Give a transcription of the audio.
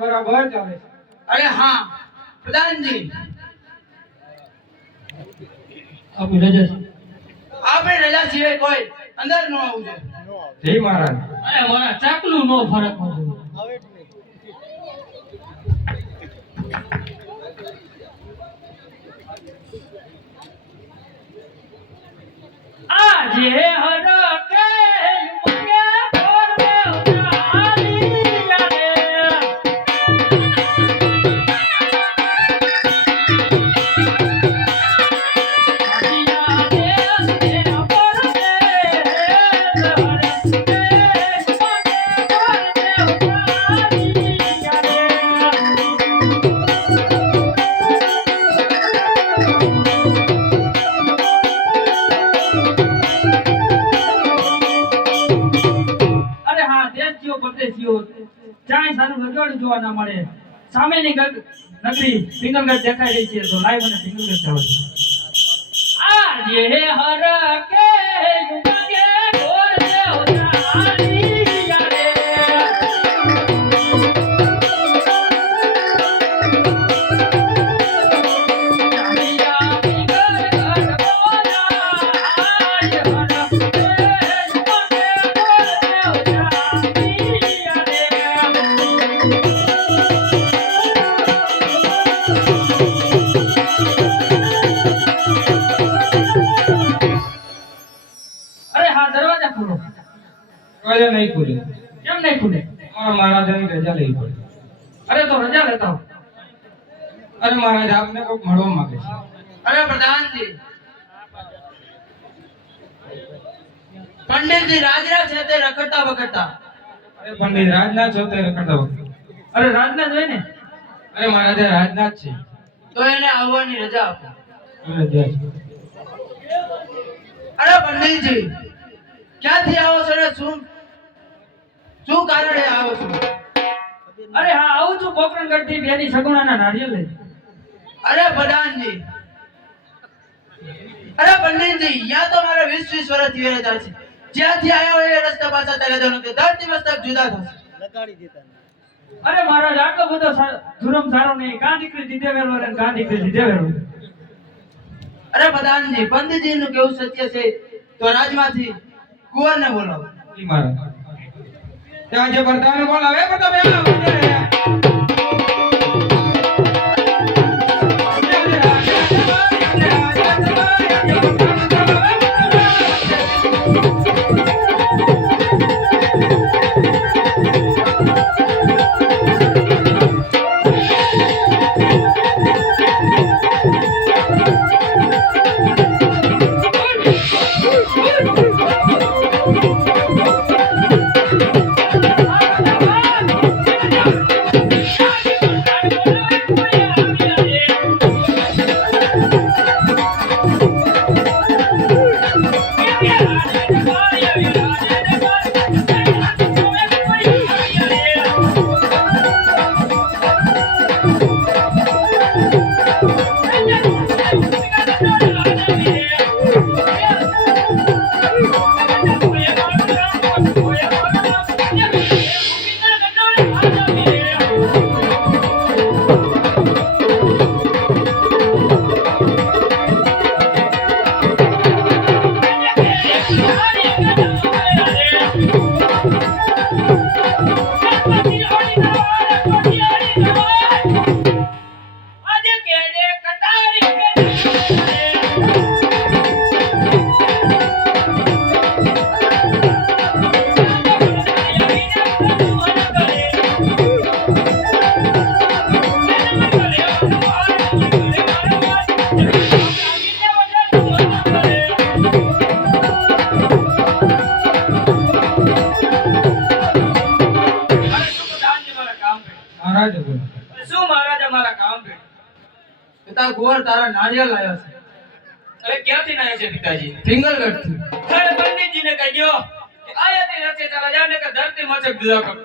બરાબર ચાલે. અરે હા પ્રધાનજી, આપણી રજા છે. આપણે રજા સિવાય કોઈ અંદર ન આવવું જોઈએ. જય મહારાજ. અરે મારા ચાકલું નો ફરક પડે. આજે હરકે જોવા ના મળે. સામેની નગરી સિંગલગઢ દેખાઈ રહી છે, તો લાઈવ અને સિંગલગઢ જવા. આ આજે હર કે યુગે ગોર દેવતાની યારે દરવાજા નહીં ખુલે. કેમ નહીં ખુલે? મહારાજાની રજા લેવી પડે. અરે તો રજા લેતા હો. અરે મહારાજ આપને કોઈક મળવા માંગે છે. અરે પ્રધાનજી, પંડિતજી રાજરા છે તે રખડતા વખડતા. અરે પંડિત રાજનાથ છો તે રખડતા વખતે. અરે રાજના જોઈ ને. અરે મહારાજા રાજનાથ છે. તો એને આવવાની રજા આપો. અરે જય. અરે પંડિતજી, ક્યાંથી આવો છો ને શું કારણે આવો છો? અરે હા આવું છું પોકરણગઢ થી બેની સગુણાના નારિયેળ લઈ. અરે પ્રધાનજી, અરે પંડિતજી, યા તો મારે 20 વર્ષથી વેરેદાર છે. જ્યાંથી આવ્યો એ રસ્તા પાછા ચાલે જવાનું કે ધરતી મસ્તક જુદા થશે. અરે મહારાજ આટલો બધો ધુરમ સારો નહીં. કાં દીકરી દીધે વેરો ને કાં દીકરી દીધે વેરો. અરે પ્રધાનજી, પંડિતજી નું કેવું સત્ય છે તો રાજમાંથી કુંવરને બોલાવો. ઈ મહારાજ ત્યાં જે બરદાને બોલાવે બધા પિતા કુંવર તારા નારિયેળ લાવ્યો છે. અરે ક્યાંથી લાયા છે પિતાજી? પિંગલગઢ થી. અરે પંડિતજીને કહી દો કે આયાથી રચે ચાલા જાને કે ધરતી મચક જુદા કર.